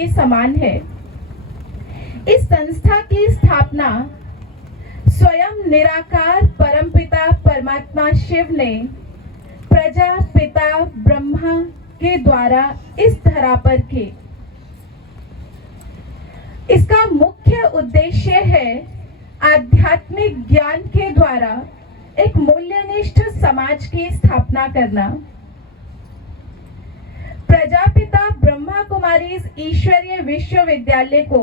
के समान है। इस संस्था की स्थापना स्वयं निराकार परमपिता परमात्मा शिव ने प्रजापिता ब्रह्मा के द्वारा इस धरा पर की। इसका मुख्य उद्देश्य है आध्यात्मिक ज्ञान के द्वारा एक मूल्यनिष्ठ समाज की स्थापना करना। प्रजापिता ब्रह्मा कुमारी ईश्वरीय विश्वविद्यालय को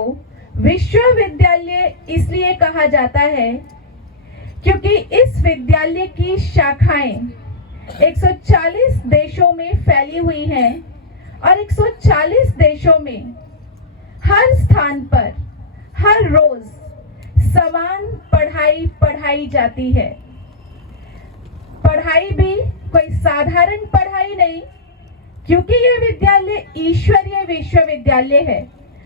विश्वविद्यालय इसलिए कहा जाता है क्योंकि इस विद्यालय की शाखाएं 140 देशों में फैली हुई हैं और 140 देशों में हर स्थान पर हर रोज समान पढ़ाई पढ़ाई जाती है। पढ़ाई भी कोई साधारण पढ़ाई नहीं, क्योंकि यह विद्यालय ईश्वरीय विश्वविद्यालय है,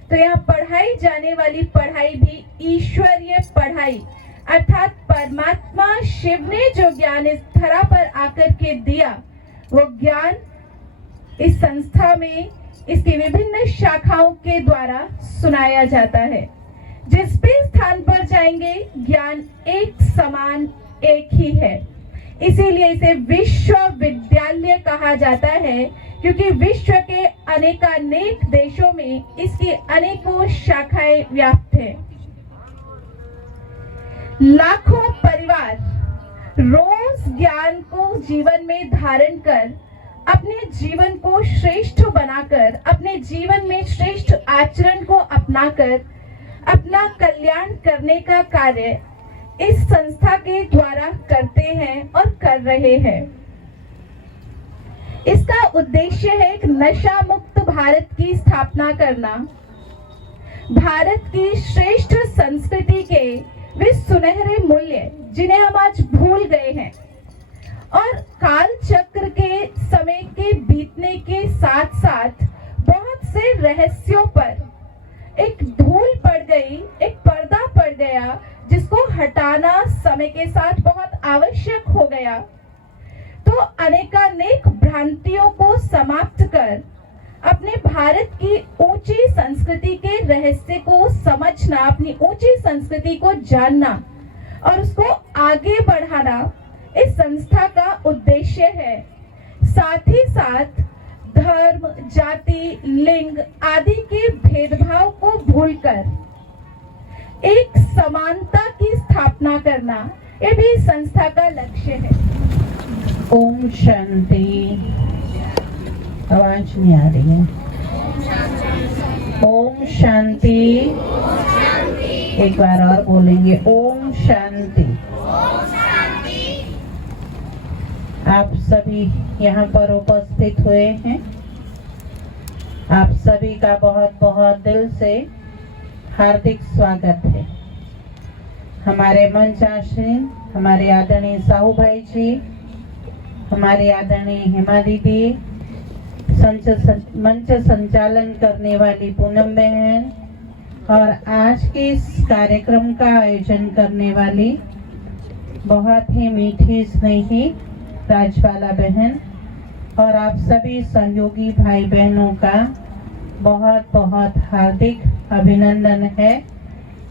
तो यहाँ पढ़ाई जाने वाली पढ़ाई भी ईश्वरीय पढ़ाई, अर्थात परमात्मा शिव ने जो ज्ञान इस धरा पर आकर के दिया, वो ज्ञान इस संस्था में इसकी विभिन्न शाखाओं के द्वारा सुनाया जाता है। जिस भी स्थान पर जाएंगे ज्ञान एक समान एक ही है, इसीलिए इसे विश्वविद्यालय कहा जाता है, क्योंकि विश्व के अनेकानेक देशों में इसकी अनेकों शाखाएं व्याप्त हैं। लाखों परिवार रोज ज्ञान को जीवन में धारण कर अपने जीवन को श्रेष्ठ बनाकर, अपने जीवन में श्रेष्ठ आचरण को अपनाकर अपना कल्याण करने का कार्य इस संस्था के द्वारा करते हैं और कर रहे हैं। इसका उद्देश्य है एक नशा मुक्त भारत की स्थापना करना, भारत की श्रेष्ठ संस्कृति के वे सुनहरे मूल्य जिन्हें हम आज भूल गए हैं, और काल चक्र के समय के बीतने के साथ साथ बहुत से रहस्यों पर एक धूल पड़ गई, एक पर्दा पड़ गया, जिसको हटाना समय के साथ बहुत आवश्यक हो गया। तो अनेकानेक भ्रांतियों को समाप्त कर अपने भारत की ऊंची संस्कृति के रहस्य को समझना, अपनी ऊंची संस्कृति को जानना और उसको आगे बढ़ाना इस संस्था का उद्देश्य है। साथ ही साथ धर्म, जाति, लिंग आदि के भेदभाव को भूलकर एक समानता की स्थापना करना, ये भी संस्था का लक्ष्य है। ओम शांति। आवाज नहीं आ रही है। ओम शांति। एक बार और बोलेंगे, ओम शांति। आप सभी यहाँ पर उपस्थित हुए हैं, आप सभी का बहुत बहुत दिल से हार्दिक स्वागत है। हमारे मंच आश्रीन, हमारे आदरणीय साहू भाई जी, हमारी आदरणीय हेमा दीदी, मंच संचालन करने वाली पूनम बहन और आज के इस कार्यक्रम का आयोजन करने वाली बहुत ही मीठी स्नेही राजबाला बहन और आप सभी सहयोगी भाई बहनों का बहुत बहुत हार्दिक अभिनंदन है।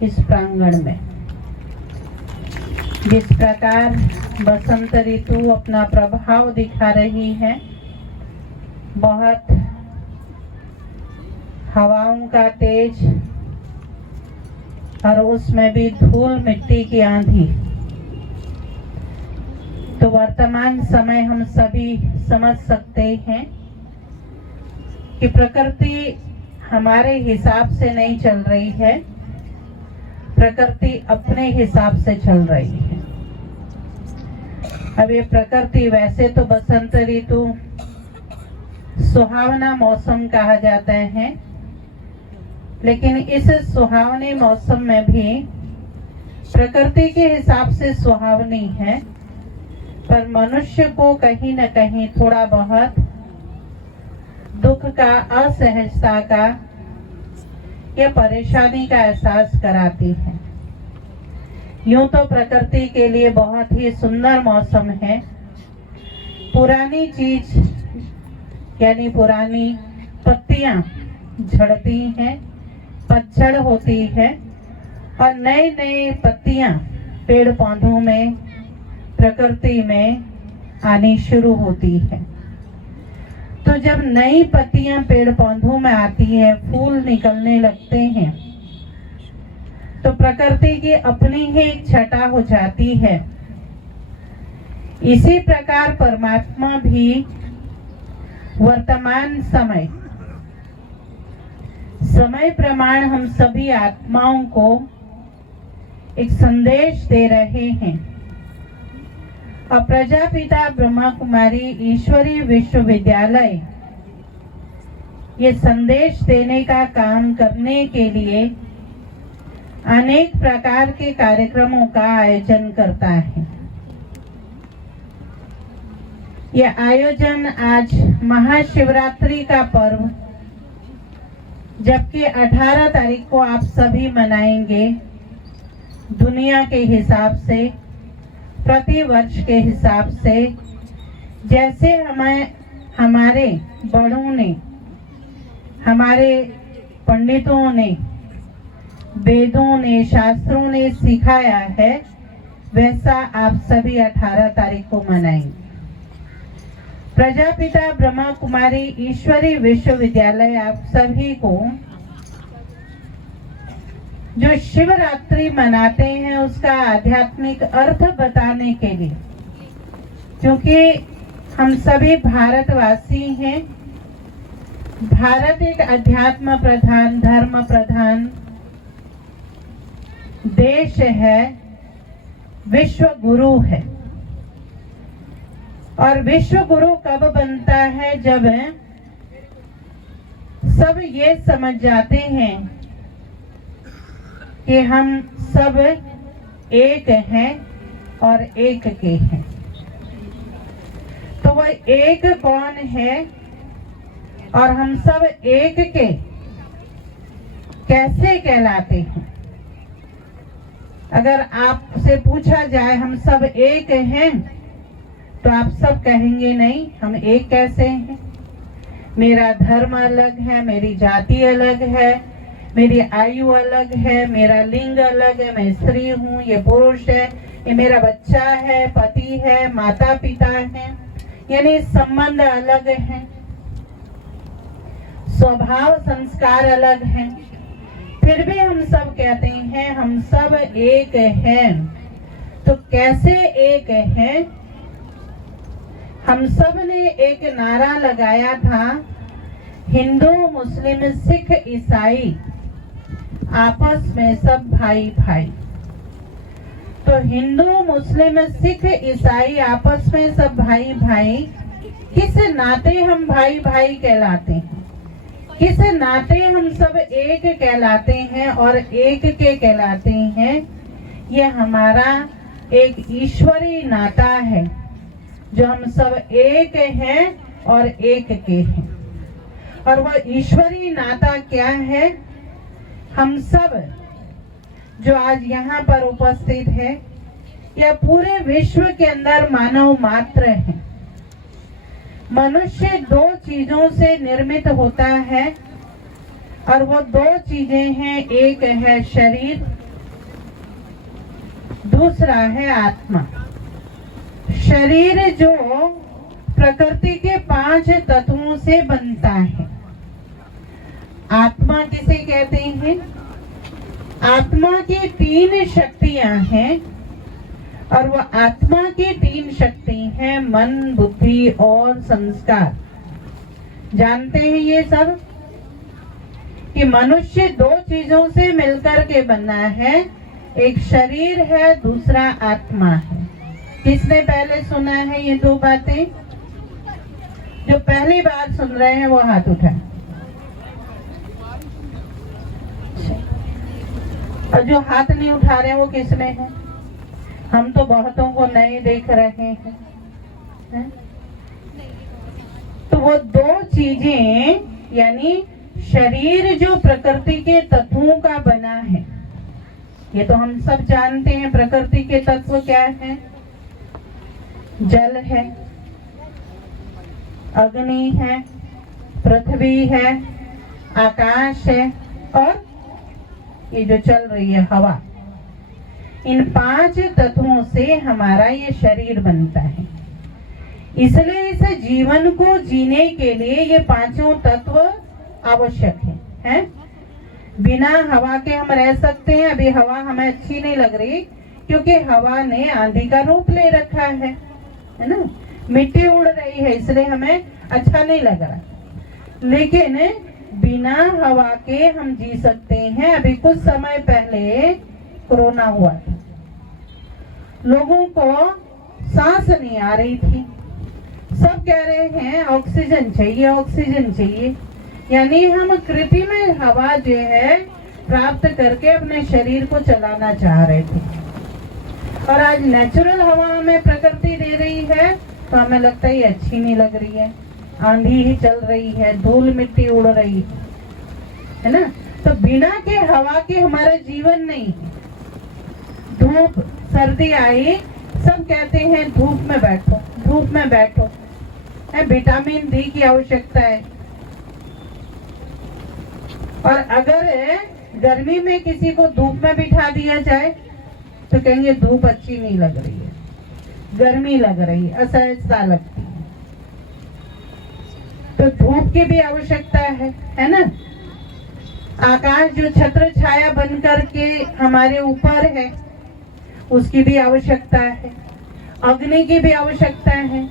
इस प्रांगण में जिस प्रकार बसंत ऋतु अपना प्रभाव दिखा रही है, बहुत हवाओं का तेज और उसमें भी धूल मिट्टी की आंधी, तो वर्तमान समय हम सभी समझ सकते हैं कि प्रकृति हमारे हिसाब से नहीं चल रही है, प्रकृति अपने हिसाब से चल रही है। अब ये प्रकृति, वैसे तो बसंत ऋतु सुहावना मौसम कहा जाता है, लेकिन इस सुहावने मौसम में भी प्रकृति के हिसाब से सुहावनी है, पर मनुष्य को कहीं न कहीं थोड़ा बहुत दुख का, असहजता का या परेशानी का एहसास कराती है। यूं तो प्रकृति के लिए बहुत ही सुंदर मौसम है। पुरानी चीज यानी पुरानी पत्तियां झड़ती हैं, पतझड़ होती है और नई नई पत्तियां पेड़ पौधों में, प्रकृति में आनी शुरू होती है। तो जब नई पत्तियां पेड़ पौधों में आती है, फूल निकलने लगते हैं, तो प्रकृति की अपनी ही एक छटा हो जाती है। इसी प्रकार परमात्मा भी वर्तमान समय प्रमाण हम सभी आत्माओं को एक संदेश दे रहे हैं। और प्रजापिता ब्रह्मा कुमारी ईश्वरीय विश्वविद्यालय ये संदेश देने का काम करने के लिए अनेक प्रकार के कार्यक्रमों का आयोजन करता है। यह आयोजन आज महाशिवरात्रि का पर्व, जबकि 18 तारीख को आप सभी मनाएंगे, दुनिया के हिसाब से, प्रति वर्ष के हिसाब से, जैसे हमारे बड़ों ने, हमारे पंडितों ने, वेदों ने, शास्त्रों ने सिखाया है, वैसा आप सभी 18 तारीख को मनाएंगे। प्रजापिता ब्रह्मा कुमारी ईश्वरीय विश्वविद्यालय आप सभी को जो शिवरात्रि मनाते हैं उसका आध्यात्मिक अर्थ बताने के लिए, क्योंकि हम सभी भारतवासी हैं। भारत एक अध्यात्म प्रधान, धर्म प्रधान देश है, विश्व गुरु है। और विश्व गुरु कब बनता है? जब सब ये समझ जाते हैं कि हम सब एक हैं और एक के हैं। तो वह एक कौन है और हम सब एक के कैसे कहलाते हैं? अगर आपसे पूछा जाए हम सब एक हैं, तो आप सब कहेंगे नहीं, हम एक कैसे हैं? मेरा धर्म अलग है, मेरी जाति अलग है, मेरी आयु अलग है, मेरा लिंग अलग है, मैं स्त्री हूँ, ये पुरुष है, ये मेरा बच्चा है, पति है, माता पिता है, यानी संबंध अलग है, स्वभाव संस्कार अलग है। फिर भी हम सब कहते हैं हम सब एक हैं। तो कैसे एक हैं? हम सब ने एक नारा लगाया था, हिंदू मुस्लिम सिख ईसाई आपस में सब भाई भाई। तो हिंदू मुस्लिम सिख ईसाई आपस में सब भाई भाई, किस नाते हम भाई भाई कहलाते हैं? किस नाते हम सब एक कहलाते हैं और एक के कहलाते हैं? ये हमारा एक ईश्वरीय नाता है, जो हम सब एक हैं और एक के हैं। और वह ईश्वरीय नाता क्या है? हम सब जो आज यहाँ पर उपस्थित है, यह पूरे विश्व के अंदर मानव मात्र है। मनुष्य दो चीजों से निर्मित होता है और वो दो चीजें हैं, एक है शरीर, दूसरा है आत्मा। शरीर जो प्रकृति के 5 तत्वों से बनता है। आत्मा किसे कहते हैं? आत्मा की 3 शक्तियां हैं और वह आत्मा की 3 शक्ति हैं, मन, बुद्धि और संस्कार। जानते हैं ये सब कि मनुष्य 2 चीजों से मिलकर के बना है, एक शरीर है, दूसरा आत्मा है। किसने पहले सुना है ये 2 बातें? जो पहली बार सुन रहे हैं वो हाथ उठाएं। और जो हाथ नहीं उठा रहे हैं वो किसमें है? हम तो बहुतों को नए देख रहे हैं, है? तो वो 2 चीजें, यानी शरीर जो प्रकृति के तत्वों का बना है, ये तो हम सब जानते हैं। प्रकृति के तत्व क्या है? जल है, अग्नि है, पृथ्वी है, आकाश है और ये जो चल रही है हवा, इन 5 तत्वों से हमारा ये शरीर बनता है। इसलिए इस जीवन को जीने के लिए ये 5 तत्व आवश्यक है? बिना हवा के हम रह सकते हैं? अभी हवा हमें अच्छी नहीं लग रही क्योंकि हवा ने आंधी का रूप ले रखा है ना। मिट्टी उड़ रही है इसलिए हमें अच्छा नहीं लग रहा, लेकिन बिना हवा के हम जी सकते हैं। अभी कुछ समय पहले कोरोना हुआ था, लोगों को सांस नहीं आ रही थी, सब कह रहे हैं ऑक्सीजन चाहिए, ऑक्सीजन चाहिए। यानी हम कृत्रिम हवा जो है प्राप्त करके अपने शरीर को चलाना चाह रहे थे, और आज नेचुरल हवा हमें प्रकृति दे रही है तो हमें लगता है ये अच्छी नहीं लग रही है, आंधी ही चल रही है, धूल मिट्टी उड़ रही है ना। तो बिना के हवा के हमारा जीवन नहीं है। धूप सर्दी आई, सब कहते हैं धूप में बैठो, धूप में बैठो, विटामिन डी की आवश्यकता है। और अगर गर्मी में किसी को धूप में बिठा दिया जाए तो कहेंगे धूप अच्छी नहीं लग रही है, गर्मी लग रही है, असहजता लगती है। तो धूप की भी आवश्यकता है ना। आकाश जो छत्र छाया बन करके हमारे ऊपर है उसकी भी आवश्यकता है, अग्नि की भी आवश्यकता है।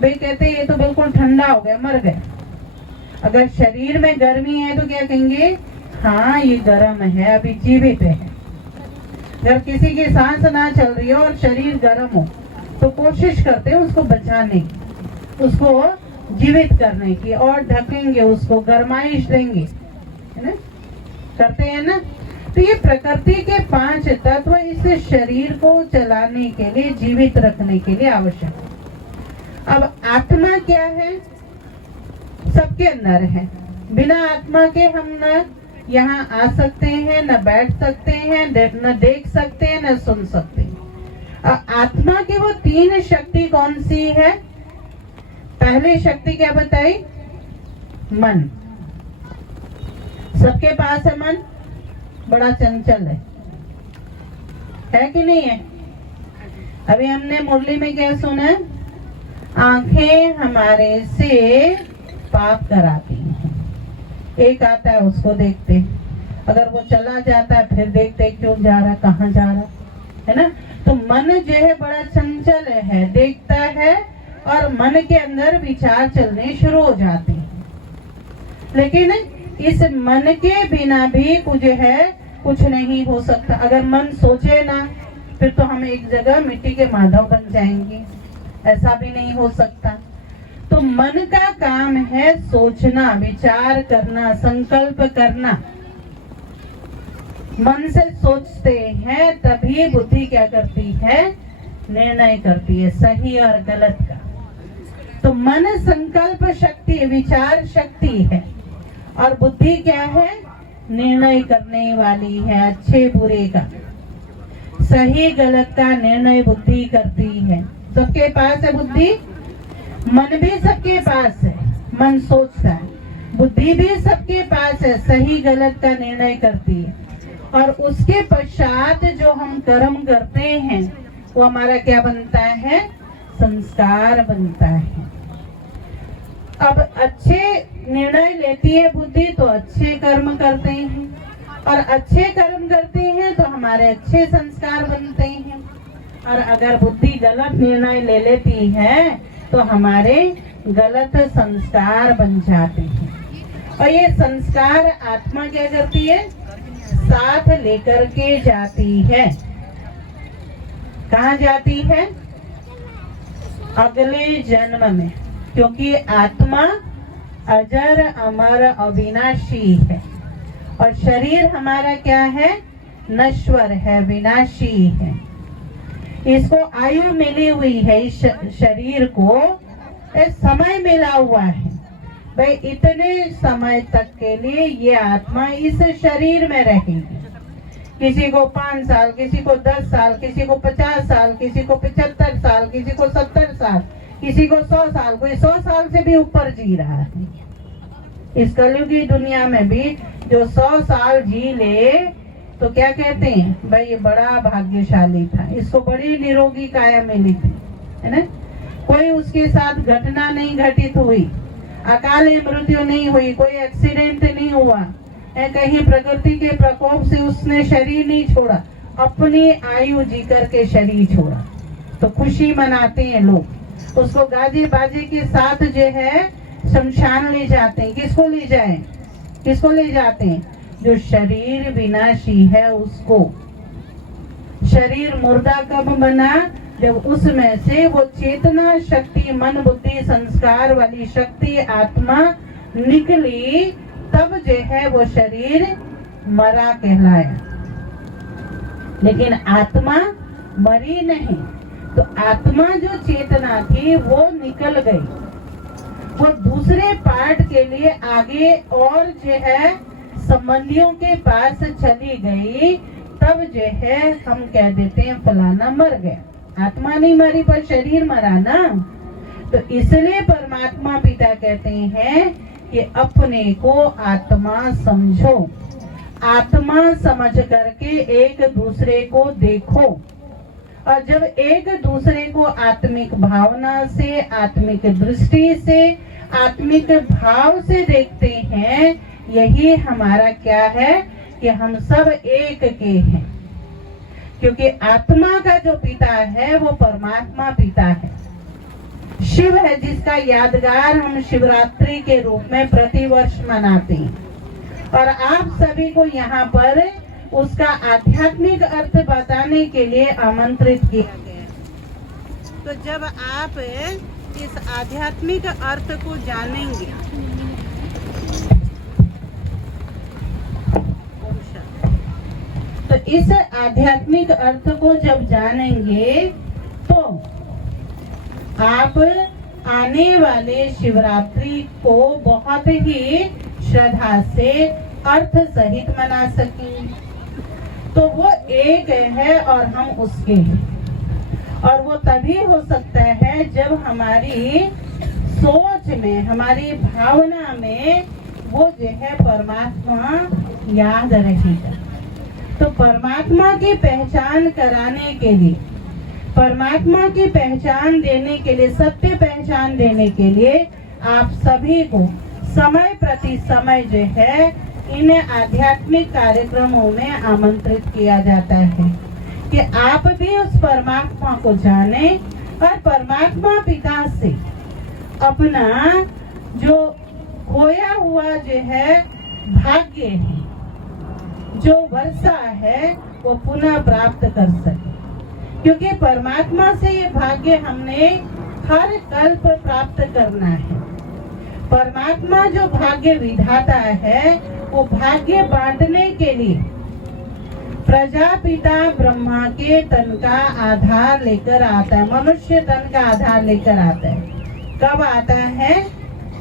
भाई कहते ये तो बिल्कुल ठंडा हो गया, मर गया। अगर शरीर में गर्मी है तो क्या कहेंगे, हाँ ये गर्म है, अभी जीवित है। जब किसी की सांस ना चल रही हो और शरीर गर्म हो तो कोशिश करते हैं उसको बचाने की, उसको जीवित करने की, और ढकेंगे उसको, गरमाइश देंगे, है ना, करते हैं ना। तो ये प्रकृति के 5 तत्व इस शरीर को चलाने के लिए, जीवित रखने के लिए आवश्यक है। अब आत्मा क्या है? सबके अंदर है। बिना आत्मा के हम न यहाँ आ सकते हैं, न बैठ सकते हैं, न देख सकते हैं, न सुन सकते हैं। आत्मा की वो 3 शक्ति कौन सी है? पहली शक्ति क्या बताई? मन। सबके पास है मन, बड़ा चंचल है कि नहीं है? अभी हमने मुरली में क्या सुना? आंखें हमारे से पाप कराती हैं। एक आता है उसको देखते, अगर वो चला जाता है फिर देखते क्यों जा रहा, कहाँ जा रहा, है ना। तो मन जो है बड़ा चंचल है, देखता है और मन के अंदर विचार चलने शुरू हो जाते हैं। लेकिन इस मन के बिना भी कुछ नहीं हो सकता। अगर मन सोचे ना फिर तो हम एक जगह मिट्टी के माधव बन जाएंगे, ऐसा भी नहीं हो सकता। तो मन का काम है सोचना, विचार करना, संकल्प करना। मन से सोचते हैं तभी बुद्धि क्या करती है? निर्णय करती है सही और गलत का। तो मन संकल्प शक्ति, विचार शक्ति है, और बुद्धि क्या है? निर्णय करने वाली है, अच्छे बुरे का, सही गलत का निर्णय बुद्धि करती है। सबके पास है बुद्धि, मन भी सबके पास है, मन सोचता है, बुद्धि भी सबके पास है, सही गलत का निर्णय करती है। और उसके पश्चात जो हम कर्म करते हैं वो हमारा क्या बनता है? संस्कार बनता है। अब अच्छे निर्णय लेती है बुद्धि तो अच्छे कर्म करते हैं, और अच्छे कर्म करते हैं तो हमारे अच्छे संस्कार बनते हैं। और अगर बुद्धि गलत निर्णय ले लेती है तो हमारे गलत संस्कार बन जाते हैं। और ये संस्कार आत्मा क्या करती है? साथ लेकर के जाती है। कहाँ जाती है? अगले जन्म में, क्योंकि आत्मा अजर अमर अविनाशी है, और शरीर हमारा क्या है? नश्वर है, विनाशी है। इसको आयु मिली हुई है, इस शरीर को समय मिला हुआ है। भाई इतने समय तक के लिए ये आत्मा इस शरीर में रहेगी। किसी को 5 साल, किसी को 10 साल, किसी को 50 साल, किसी को 75 साल, किसी को 70 साल, किसी को 100 साल, कोई 100 साल से भी ऊपर जी रहा है। इस कलयुगी दुनिया में भी जो 100 साल जी ले तो क्या कहते हैं, भाई ये बड़ा भाग्यशाली था, इसको बड़ी निरोगी काया मिली थी, है ना। कोई उसके साथ घटना नहीं घटित हुई, अकाल मृत्यु नहीं हुई, कोई एक्सीडेंट नहीं हुआ, कहीं प्रकृति के प्रकोप से उसने शरीर नहीं छोड़ा, अपनी आयु जी करके शरीर छोड़ा। तो खुशी मनाते हैं लोग, उसको गाजे बाजे के साथ जो है शमशान ले जाते हैं। किसको ले जाएं? किसको ले जाते हैं? जो शरीर विनाशी है उसको। शरीर मुर्दा कब बना? जब उसमें से वो चेतना शक्ति, मन बुद्धि संस्कार वाली शक्ति आत्मा निकली, तब जो है वो शरीर मरा कहलाया। लेकिन आत्मा मरी नहीं, तो आत्मा जो चेतना थी वो निकल गई, वो दूसरे पार्ट के लिए आगे और जो है संबंधियों के पास चली गई। तब जो है हम कह देते हैं फलाना मर गया। आत्मा नहीं मरी पर शरीर मरा ना। तो इसलिए परमात्मा पिता कहते हैं कि अपने को आत्मा समझो, आत्मा समझ करके एक दूसरे को देखो। और जब एक दूसरे को आत्मिक भावना से, आत्मिक दृष्टि से, आत्मिक भाव से देखते हैं, यही हमारा क्या है कि हम सब एक के हैं। क्योंकि आत्मा का जो पिता है वो परमात्मा पिता है, शिव है, जिसका यादगार हम शिवरात्रि के रूप में प्रतिवर्ष मनाते हैं। और आप सभी को यहाँ पर उसका आध्यात्मिक अर्थ बताने के लिए आमंत्रित किया गया। तो जब आप इस आध्यात्मिक अर्थ को जानेंगे, तो इस आध्यात्मिक अर्थ को जब जानेंगे तो आप आने वाले शिवरात्रि को बहुत ही श्रद्धा से अर्थ सहित मना सकेंगे। तो वो एक है और हम उसके हैं। और वो तभी हो सकता है जब हमारी सोच में, हमारी भावना में वो जो है परमात्मा याद रहेगा। तो परमात्मा की पहचान कराने के लिए, परमात्मा की पहचान देने के लिए, सत्य पहचान देने के लिए आप सभी को समय प्रति समय जो है इन आध्यात्मिक कार्यक्रमों में आमंत्रित किया जाता है कि आप भी उस परमात्मा को जाने और परमात्मा पिता से अपना जो खोया हुआ जो है भाग्य है, जो वर्षा है, वो पुनः प्राप्त कर सके। क्योंकि परमात्मा से ये भाग्य हमने हर कल्प प्राप्त करना है। परमात्मा जो भाग्य विधाता है वो भाग्य बांटने के लिए प्रजापिता ब्रह्मा के तन का आधार लेकर आता है, मनुष्य तन का आधार लेकर आता है। कब आता है?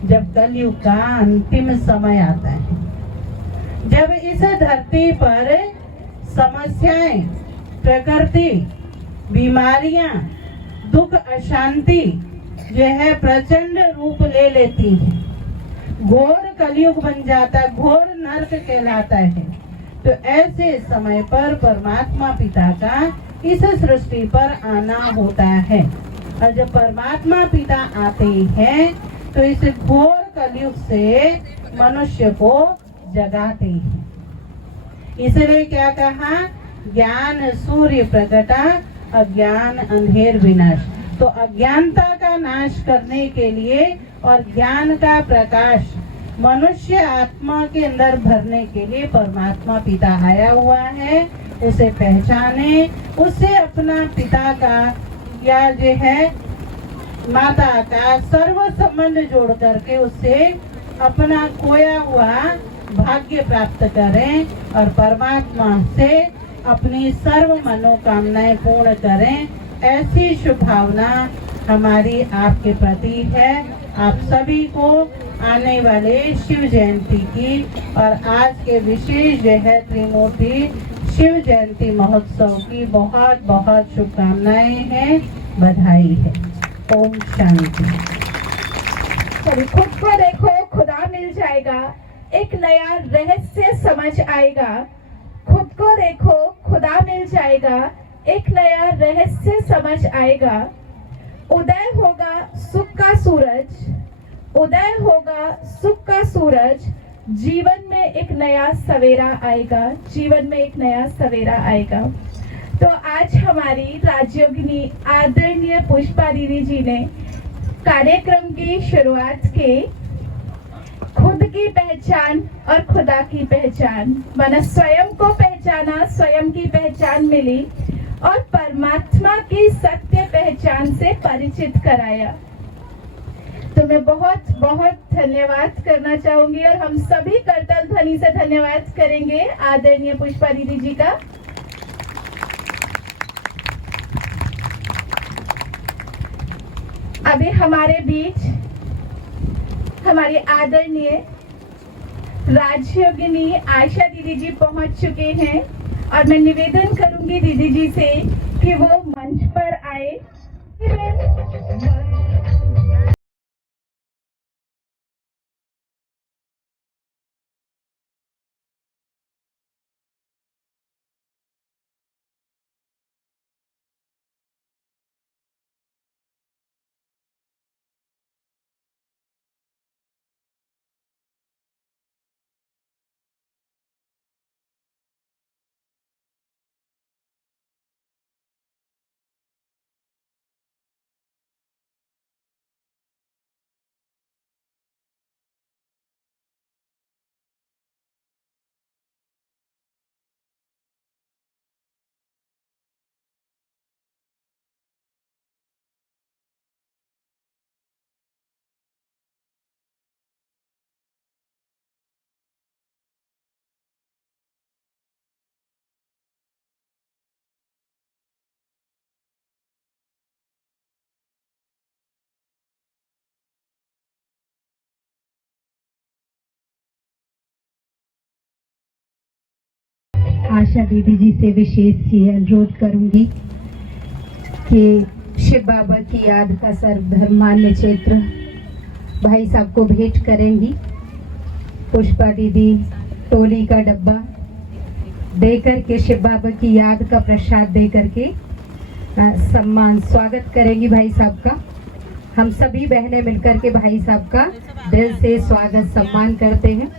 जब कलयुग का अंतिम समय आता है, जब इस धरती पर समस्याएं, प्रकृति, बीमारियां, दुख, अशांति जो है प्रचंड रूप ले लेती है, घोर कलयुग बन जाता है, घोर नरक कहलाता है। तो ऐसे समय पर परमात्मा पिता का इस सृष्टि पर आना होता है। और जब परमात्मा पिता आते हैं तो इस घोर कलयुग से मनुष्य को जगाते हैं। इसलिए क्या कहा? ज्ञान सूर्य प्रकटा, अज्ञान अंधेर विनाश। तो अज्ञानता का नाश करने के लिए और ज्ञान का प्रकाश मनुष्य आत्मा के अंदर भरने के लिए परमात्मा पिता आया हुआ है। उसे पहचाने, उसे अपना पिता का या जो है माता का सर्व संबंध जोड़ करके उससे अपना खोया हुआ भाग्य प्राप्त करें और परमात्मा से अपनी सर्व मनोकामनाएं पूर्ण करें। ऐसी शुभ भावना हमारी आपके प्रति है। आप सभी को आने वाले शिव जयंती की और आज के विशेष जो है त्रिमूर्ति शिव जयंती महोत्सव की बहुत बहुत शुभकामनाएं हैं, बधाई है। ओम शांति। सॉरी, खुद को देखो खुदा मिल जाएगा, एक नया रहस्य समझ आएगा। खुद को देखो खुदा मिल जाएगा, एक नया रहस्य समझ आएगा। उदय होगा सुख का सूरज, उदय होगा सुख का सूरज, जीवन में एक नया सवेरा आएगा, जीवन में एक नया सवेरा आएगा। तो आज हमारी राजयोगिनी आदरणीय पुष्पा दीदी जी ने कार्यक्रम की शुरुआत की खुद की पहचान और खुदा की पहचान, माना स्वयं को पहचाना, स्वयं की पहचान मिली और परमात्मा की सत्य पहचान से परिचित कराया। तो मैं बहुत बहुत धन्यवाद करना चाहूंगी और हम सभी करतल ध्वनि से धन्यवाद करेंगे आदरणीय पुष्पा दीदी जी का। अभी हमारे बीच हमारी आदरणीय राजयोगिनी आशा दीदी जी पहुंच चुके हैं और मैं निवेदन करूंगी दीदी जी से कि वो मंच पर आए। आशा दीदी जी से विशेष ये अनुरोध करूंगी कि शिव बाबा की याद का सर्वधर्मान्य क्षेत्र भाई साहब को भेंट करेंगी। पुष्पा दीदी टोली का डब्बा देकर के शिव बाबा की याद का प्रसाद देकर के सम्मान स्वागत करेंगी भाई साहब का। हम सभी बहनें मिलकर के भाई साहब का दिल से स्वागत सम्मान करते हैं।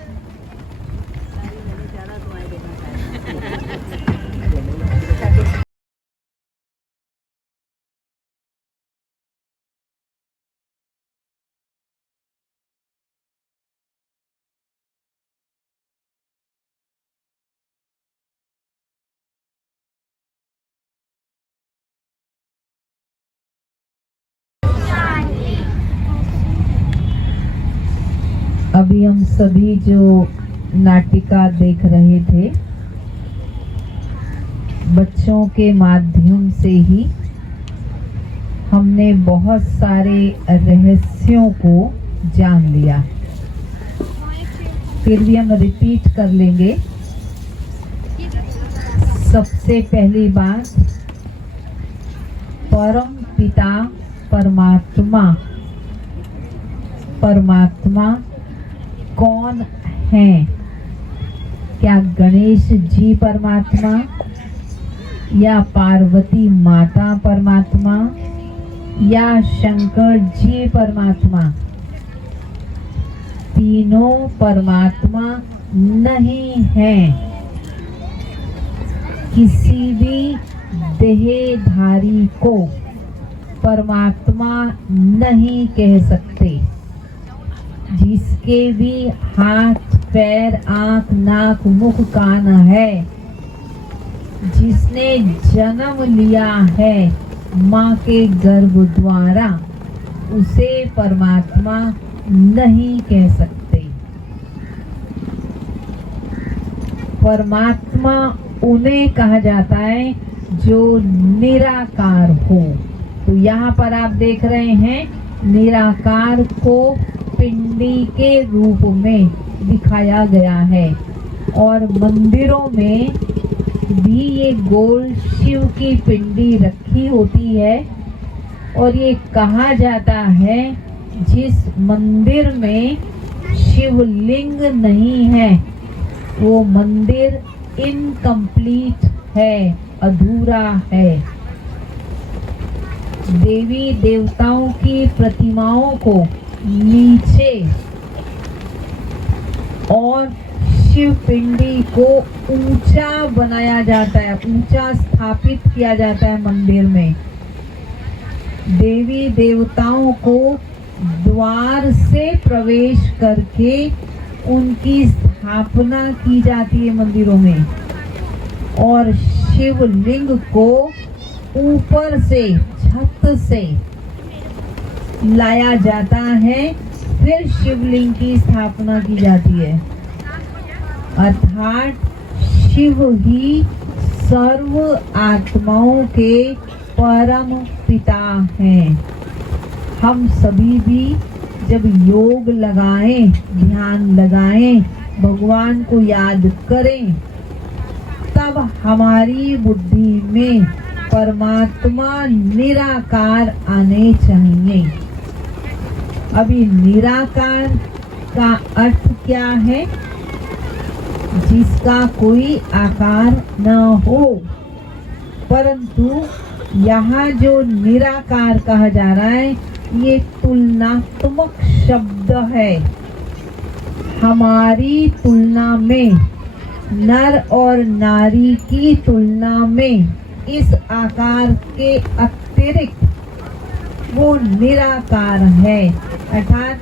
अभी हम सभी जो नाटिका देख रहे थे, बच्चों के माध्यम से ही हमने बहुत सारे रहस्यों को जान लिया। फिर भी हम रिपीट कर लेंगे। सबसे पहली बात, परम पिता परमात्मा कौन है? क्या गणेश जी परमात्मा या पार्वती माता परमात्मा या शंकर जी परमात्मा? तीनों परमात्मा नहीं है। किसी भी देहधारी को परमात्मा नहीं कह सकते। जिसके भी हाथ पैर आंख नाक मुख कान है, जिसने जन्म लिया है माँ के गर्भ द्वारा, उसे परमात्मा नहीं कह सकते। परमात्मा उन्हें कहा जाता है जो निराकार हो। तो यहाँ पर आप देख रहे हैं निराकार को पिंडी के रूप में दिखाया गया है और मंदिरों में भी ये गोल शिव की पिंडी रखी होती है और ये कहा जाता है जिस मंदिर में शिवलिंग नहीं है वो मंदिर इनकम्प्लीट है, अधूरा है। देवी देवताओं की प्रतिमाओं को नीचे और शिव पिंडी को ऊंचा बनाया जाता है, ऊंचा स्थापित किया जाता है मंदिर में। देवी देवताओं को द्वार से प्रवेश करके उनकी स्थापना की जाती है मंदिरों में, और शिवलिंग को ऊपर से छत से लाया जाता है, फिर शिवलिंग की स्थापना की जाती है। अर्थात शिव ही सर्व आत्माओं के परम पिता हैं। हम सभी भी जब योग लगाएं, ध्यान लगाएं, भगवान को याद करें, तब हमारी बुद्धि में परमात्मा निराकार आने चाहिए। अभी निराकार का अर्थ क्या है? जिसका कोई आकार न हो। परंतु यहाँ जो निराकार कहा जा रहा है ये तुलनात्मक शब्द है। हमारी तुलना में, नर और नारी की तुलना में इस आकार के अतिरिक्त वो निराकार है, अर्थात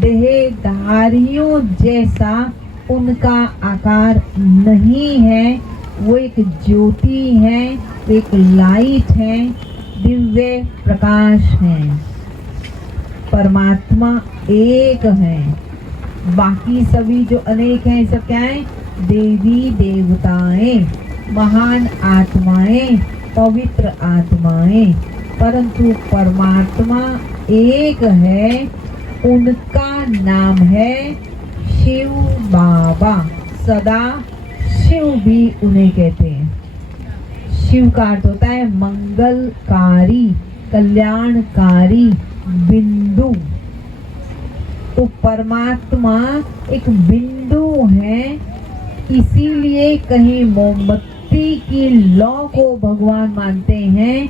देहधारियों जैसा उनका आकार नहीं है। वो एक ज्योति है, एक लाइट है, दिव्य प्रकाश है। परमात्मा एक है, बाकी सभी जो अनेक हैं सब क्या है? देवी देवताएं, महान आत्माएं, पवित्र आत्माएं। परंतु परमात्मा एक है, उनका नाम है शिव बाबा। सदा शिव भी उन्हें कहते हैं। शिव का अर्थ होता है मंगलकारी, कल्याणकारी, बिंदु। तो परमात्मा एक बिंदु है, इसीलिए कहीं मोमबत्ती की लौ को भगवान मानते हैं,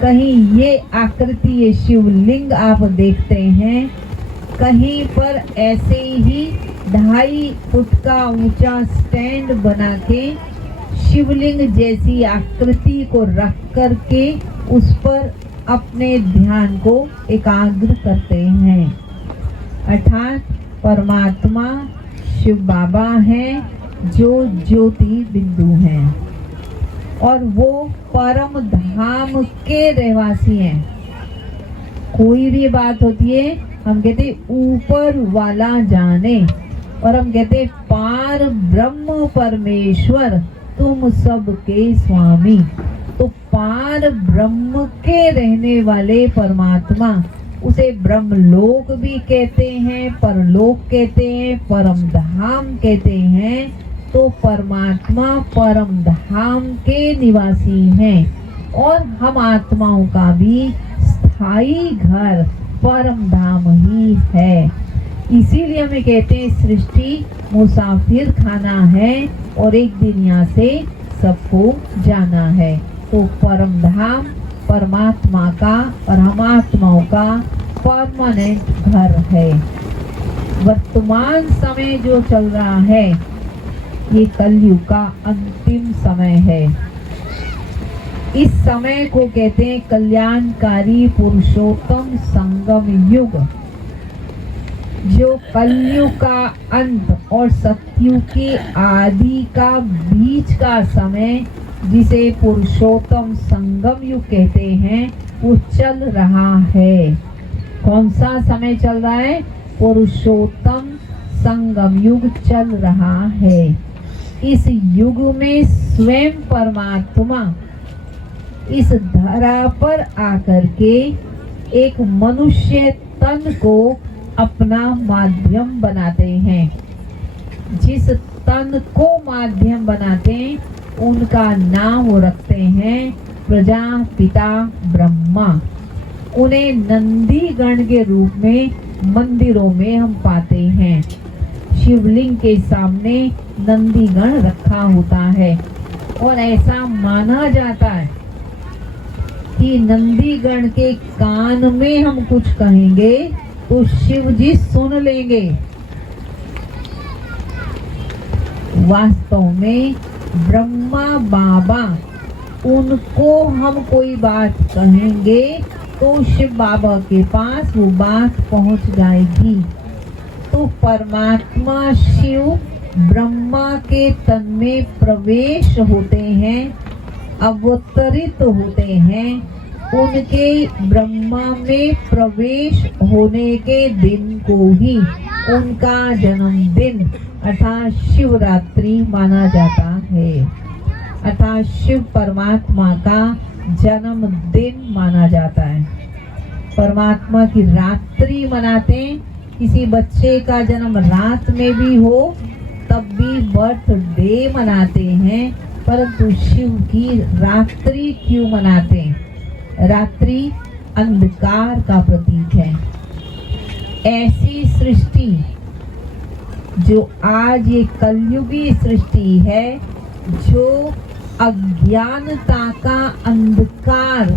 कहीं ये आकृति, ये शिवलिंग आप देखते हैं, कहीं पर ऐसे ही 2.5 फुट का ऊंचा स्टैंड बना के शिवलिंग जैसी आकृति को रख करके उस पर अपने ध्यान को एकाग्र करते हैं। अर्थात परमात्मा शिव बाबा हैं जो ज्योति बिंदु हैं, और वो परम धाम के रहवासी हैं। कोई भी बात होती है हम कहते ऊपर वाला जाने, और हम कहते पार ब्रह्म परमेश्वर तुम सबके स्वामी। तो पार ब्रह्म के रहने वाले परमात्मा, उसे ब्रह्मलोक भी कहते हैं, परलोक कहते हैं, परम धाम कहते हैं। तो परमात्मा परम धाम के निवासी हैं, और हम आत्माओं का भी स्थायी घर परम धाम ही है। इसीलिए हमें कहते हैं सृष्टि मुसाफिर खाना है, और एक दिन यहाँ से सबको जाना है। तो परम धाम परमात्मा का और हम आत्माओं का परमानेंट घर है। वर्तमान समय जो चल रहा है ये कलयुग का अंतिम समय है। इस समय को कहते हैं कल्याणकारी पुरुषोत्तम संगम युग। जो कलयुग का अंत और सतयुग के आदि का बीच का समय, जिसे पुरुषोत्तम संगम युग कहते हैं, वो चल रहा है। कौन सा समय चल रहा है? पुरुषोत्तम संगम युग चल रहा है। इस युग में स्वयं परमात्मा इस धरा पर आकर के एक मनुष्य तन को अपना माध्यम बनाते हैं। जिस तन को माध्यम बनाते हैं उनका नाम वो रखते हैं प्रजापिता ब्रह्मा। उन्हें नंदी गण के रूप में मंदिरों में हम पाते हैं। शिवलिंग के सामने नंदीगण रखा होता है और ऐसा माना जाता है कि नंदीगण के कान में हम कुछ कहेंगे तो शिव जी सुन लेंगे। वास्तव में ब्रह्मा बाबा, उनको हम कोई बात कहेंगे तो शिव बाबा के पास वो बात पहुंच जाएगी। तो परमात्मा शिव ब्रह्मा के तन में प्रवेश होते हैं, अवतरित होते हैं। उनके ब्रह्मा में प्रवेश होने के दिन को ही उनका जन्मदिन अर्थात शिवरात्रि माना जाता है, अर्थात शिव परमात्मा का जन्मदिन माना जाता है। परमात्मा की रात्रि मनाते हैं। किसी बच्चे का जन्म रात में भी हो तब भी बर्थडे मनाते हैं, परंतु शिव की रात्रि क्यों मनाते हैं? रात्रि अंधकार का प्रतीक है। ऐसी सृष्टि जो आज ये कलयुगी सृष्टि है, जो अज्ञानता का अंधकार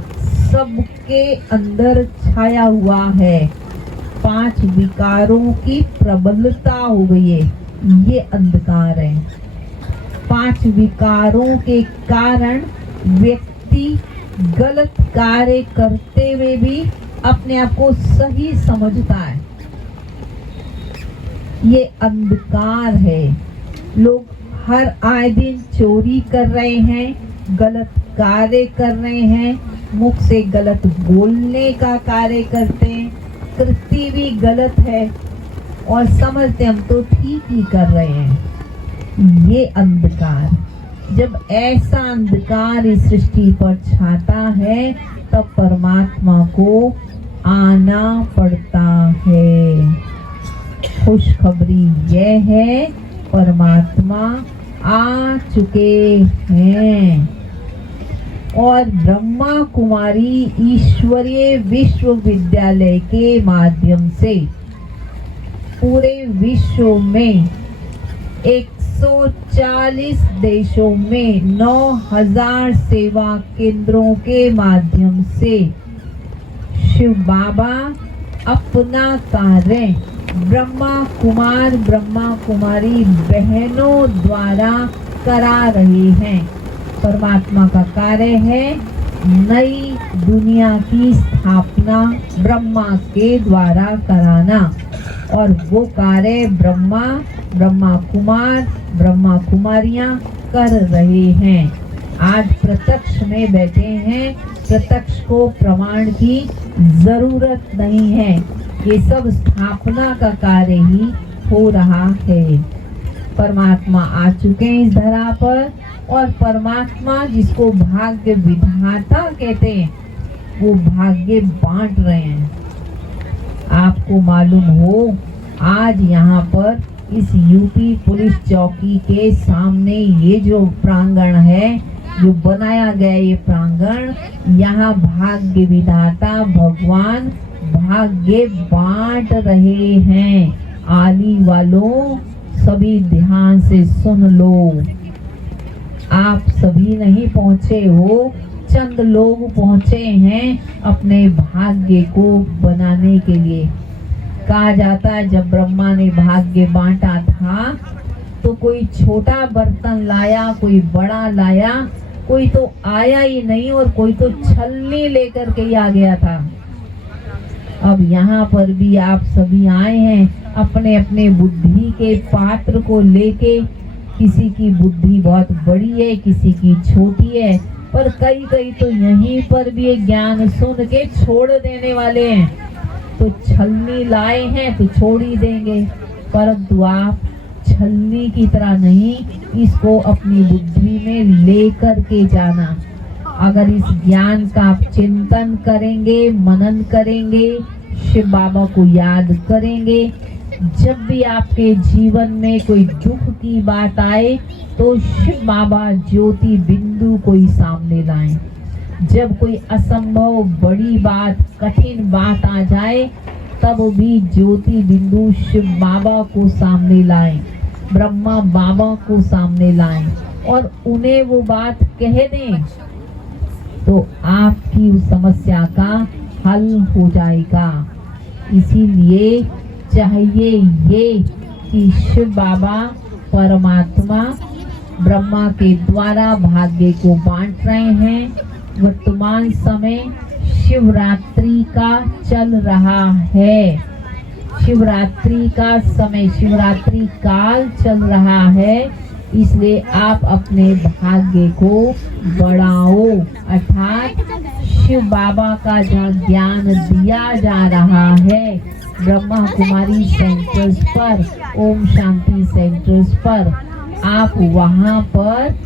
सबके अंदर छाया हुआ है, 5 विकारों की प्रबलता हो गई है, ये अंधकार है। 5 विकारों के कारण व्यक्ति गलत कार्य करते हुए भी अपने आप को सही समझता है। ये अंधकार है। लोग हर आए दिन चोरी कर रहे हैं, गलत कार्य कर रहे हैं, मुख से गलत बोलने का कार्य करते हैं, कृति भी गलत है और समझते हम तो ठीक ही कर रहे हैं। ये अंधकार, जब ऐसा अंधकार इस सृष्टि पर छाता है तब परमात्मा को आना पड़ता है। खुशखबरी यह है, परमात्मा आ चुके हैं और ब्रह्मा कुमारी ईश्वरीय विश्वविद्यालय के माध्यम से पूरे विश्व में 140 देशों में 9000 सेवा केंद्रों के माध्यम से शिव बाबा अपना कार्य ब्रह्मा कुमार ब्रह्मा कुमारी बहनों द्वारा करा रहे हैं। परमात्मा का कार्य है नई दुनिया की स्थापना ब्रह्मा के द्वारा कराना, और वो कार्य ब्रह्मा ब्रह्मा कुमार ब्रह्मा कुमारियां कर रहे हैं। आज प्रत्यक्ष में बैठे हैं, प्रत्यक्ष को प्रमाण की जरूरत नहीं है, ये सब स्थापना का कार्य ही हो रहा है। परमात्मा आ चुके हैं इस धरा पर, और परमात्मा जिसको भाग्य विधाता कहते हैं वो भाग्य बांट रहे हैं। आपको मालूम हो, आज यहाँ पर इस यूपी पुलिस चौकी के सामने ये जो प्रांगण है, जो बनाया गया ये प्रांगण, यहाँ भाग्य विधाता भगवान भाग्य बांट रहे हैं। आली वालों, सभी ध्यान से सुन लो। आप सभी नहीं पहुँचे हो, चंद लोग पहुँचे हैं अपने भाग्य को बनाने के लिए। कहा जाता है जब ब्रह्मा ने भाग्य बांटा था तो कोई छोटा बर्तन लाया, कोई बड़ा लाया, कोई तो आया ही नहीं और कोई तो छलनी लेकर के ही आ गया था। अब यहाँ पर भी आप सभी आए हैं अपने अपने बुद्धि के पात्र को लेके। किसी की बुद्धि बहुत बड़ी है, किसी की छोटी है, पर कई तो यहीं पर भी ज्ञान सुन के छोड़ देने वाले हैं। तो छलनी लाए हैं तो छोड़ ही देंगे, परंतु आप छलनी की तरह नहीं, इसको अपनी बुद्धि में लेकर के जाना। अगर इस ज्ञान का आप चिंतन करेंगे, मनन करेंगे, शिव बाबा को याद करेंगे, जब भी आपके जीवन में कोई दुख की बात आए तो शिव बाबा ज्योति बिंदु को ही सामने लाएं। जब कोई असंभव बड़ी बात, कठिन बात आ जाए तब भी ज्योति बिंदु शिव बाबा को सामने लाएं, ब्रह्मा बाबा को सामने लाएं और उन्हें वो बात कह दें, तो आपकी उस समस्या का हल हो जाएगा। इसीलिए चाहिए ये कि शिव बाबा परमात्मा ब्रह्मा के द्वारा भाग्य को बांट रहे हैं। वर्तमान समय शिवरात्रि का चल रहा है, शिवरात्रि का समय, शिवरात्रि काल चल रहा है, इसलिए आप अपने भाग्य को बढ़ाओ। अर्थात शिव बाबा का जहाँ ज्ञान दिया जा रहा है, ब्रह्मा कुमारी सेंटर्स पर, ओम शांति सेंटर्स पर, आप वहाँ पर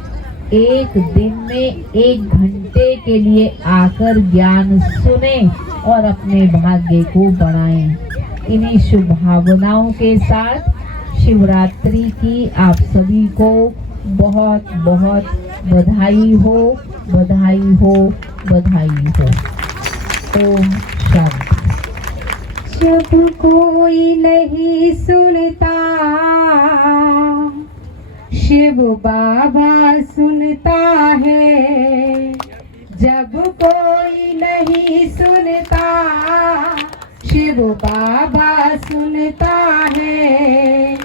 एक दिन में 1 घंटे के लिए आकर ज्ञान सुने और अपने भाग्य को बढ़ाएं। इन्हीं शुभ भावनाओं के साथ शिवरात्रि की आप सभी को बहुत बहुत बधाई हो, बधाई हो, बधाई हो। ओम शांति। जब कोई नहीं सुनता, शिव बाबा सुनता है। जब कोई नहीं सुनता, शिव बाबा सुनता है।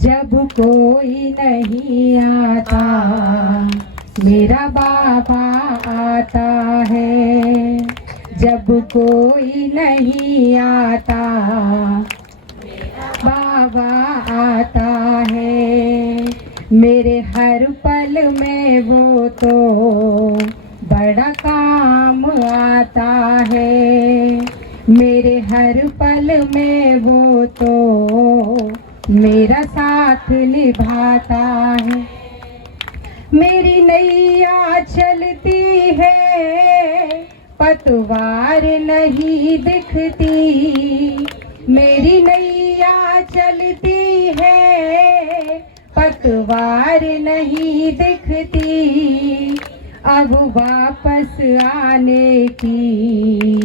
जब कोई नहीं आता, मेरा बाबा आता है। जब कोई नहीं आता, बाबा आता है। मेरे हर पल में वो तो बड़ा काम आता है। मेरे हर पल में वो तो मेरा साथ निभाता है। मेरी नैया चलती है, पतवार नहीं दिखती। मेरी नैया चलती है, पतवार नहीं दिखती। अब वापस आने की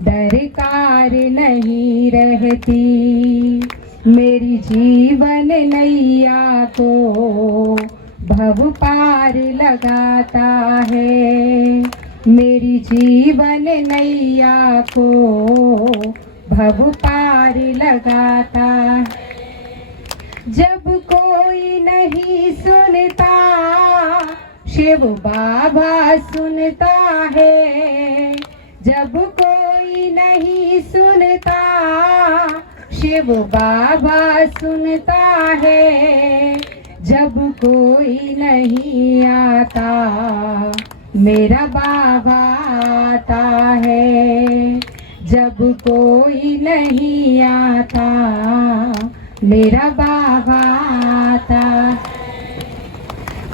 दरकार नहीं रहती। मेरी जीवन नैया को भव पार लगाता है। मेरी जीवन नैया को भव पार लगाता है। जब कोई नहीं सुनता, शिव बाबा सुनता है। जब कोई नहीं सुनता, शिव बाबा सुनता है। जब कोई नहीं आता, मेरा बाबा आता है। जब कोई नहीं आता, मेरा बाबा आता।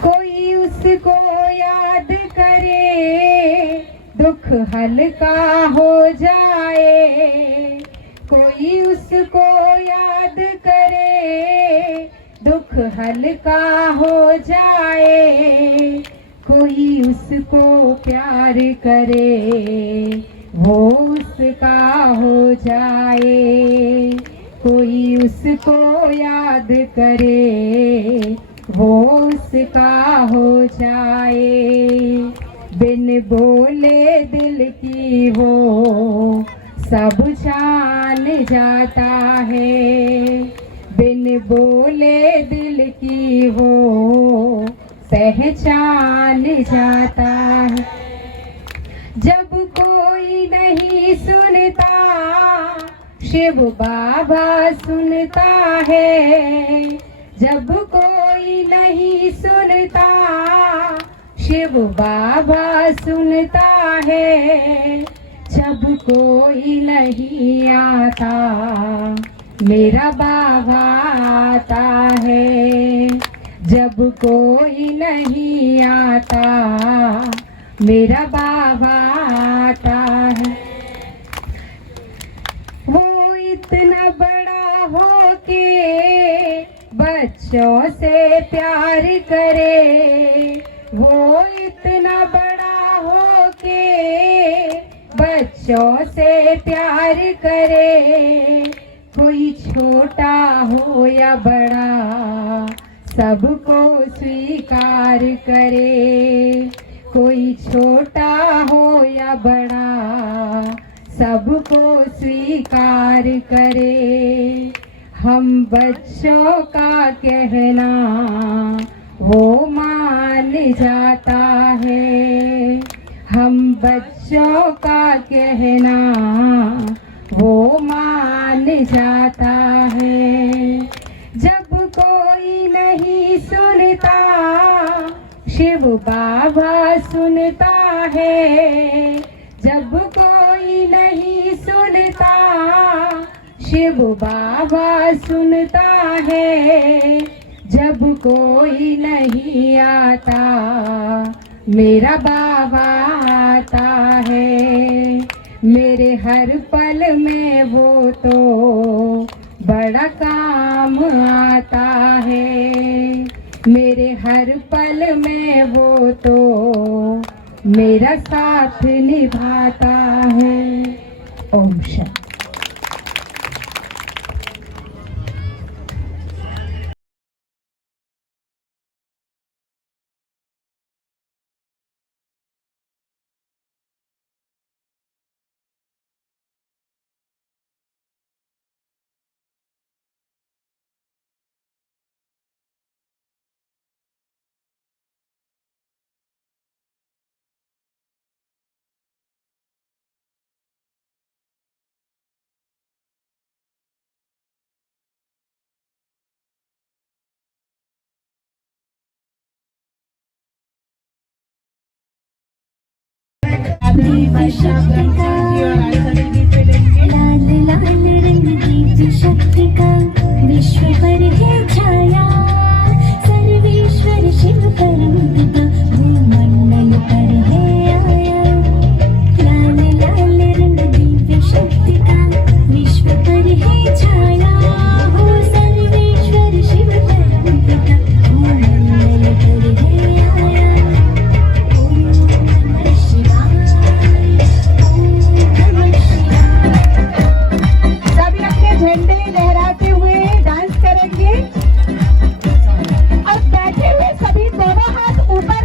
कोई उसको याद करे, दुख हल्का हो जाए। कोई उसको याद करे, दुख हल्का हो जाए। कोई उसको प्यार करे, वो उसका हो जाए। कोई उसको याद करे, वो उसका हो जाए। बिन बोले दिल की वो सब जान जाता है। बिन बोले दिल की वो पहचान जाता है। जब कोई नहीं सुनता, शिव बाबा सुनता है। जब कोई नहीं सुनता, शिव बाबा सुनता है। जब कोई नहीं आता, मेरा बाबा आता है। जब कोई नहीं आता, मेरा बाबा आता है। वो इतना बड़ा हो के बच्चों से प्यार करे। वो इतना बड़ा हो के बच्चों से प्यार करे। कोई छोटा हो या बड़ा सबको स्वीकार करे, कोई छोटा हो या बड़ा सबको स्वीकार करे। हम बच्चों का कहना वो मान जाता है, हम बच्चों का कहना वो मान जाता है। जब कोई नहीं सुनता शिव बाबा सुनता है, जब कोई नहीं सुनता शिव बाबा सुनता है, जब कोई नहीं आता मेरा बाबा आता है। मेरे हर पल में वो तो बड़ा काम आता है, मेरे हर पल में वो तो मेरा साथ निभाता है। ओम शांति। लाल लाल रंग दीप्ति शक्ति का विश्व पर है छाया, सर्वेश्वर शिव परम पिता भूमंडल पर है आया। लाल लाल रंग दीप्ति शक्ति का विश्व पर है छाया, हो सर्वेश्वर शिव परम पिता भूमंडल पर है आया। ओम नमः शिवाय, ओम नमः शिवाय। सभी अपने झंडे लहराते हुए डांस करेंगे और बैठे हुए सभी दोनों हाथ ऊपर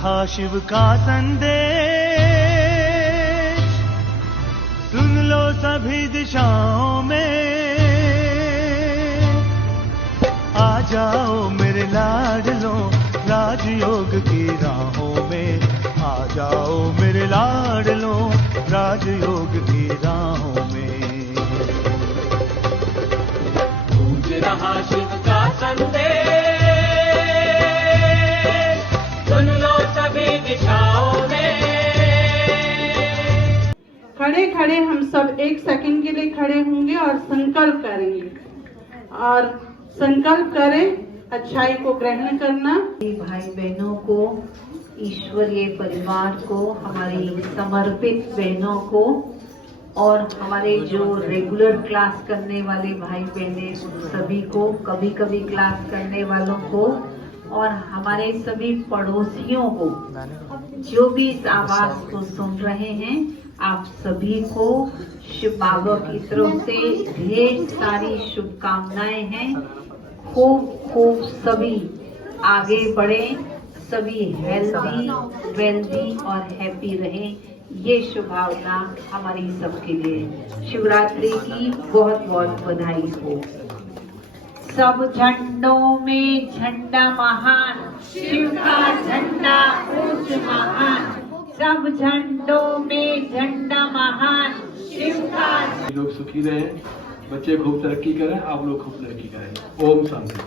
रहा शिव का संदेश, सुन लो सभी दिशाओं में, आ जाओ मेरे लाडलों राजयोग की राहों में, आ जाओ मेरे लाडलों राजयोग की राहों में। गूंज रहा शिव का संदेश, सुन लो सभी दिशाओं में। खड़े खड़े हम सब 1 सेकंड के लिए खड़े होंगे और संकल्प करेंगे, और संकल्प करें अच्छाई को ग्रहण करना। भाई बहनों को, ईश्वरीय परिवार को, हमारी समर्पित बहनों को, और हमारे जो रेगुलर क्लास करने वाले भाई बहने सभी को, कभी कभी क्लास करने वालों को, और हमारे सभी पड़ोसियों को जो भी इस आवाज को सुन रहे हैं, आप सभी को शिव बाबा की तरफ से ढेर सारी शुभकामनाएं हैं। खूब खूब सभी आगे बढ़े, सभी हेल्दी, वेल्दी और हैप्पी रहें, ये शुभकामना हमारी सबके लिए। शिवरात्रि की बहुत बहुत बधाई हो। सब झंडों में झंडा महान, शिव का झंडा ऊंच महान। सब झंडों में झंडा महान, शिव का। लोग सुखी रहे, बच्चे खूब तरक्की करें, आप लोग खूब तरक्की करें। ओम शांति।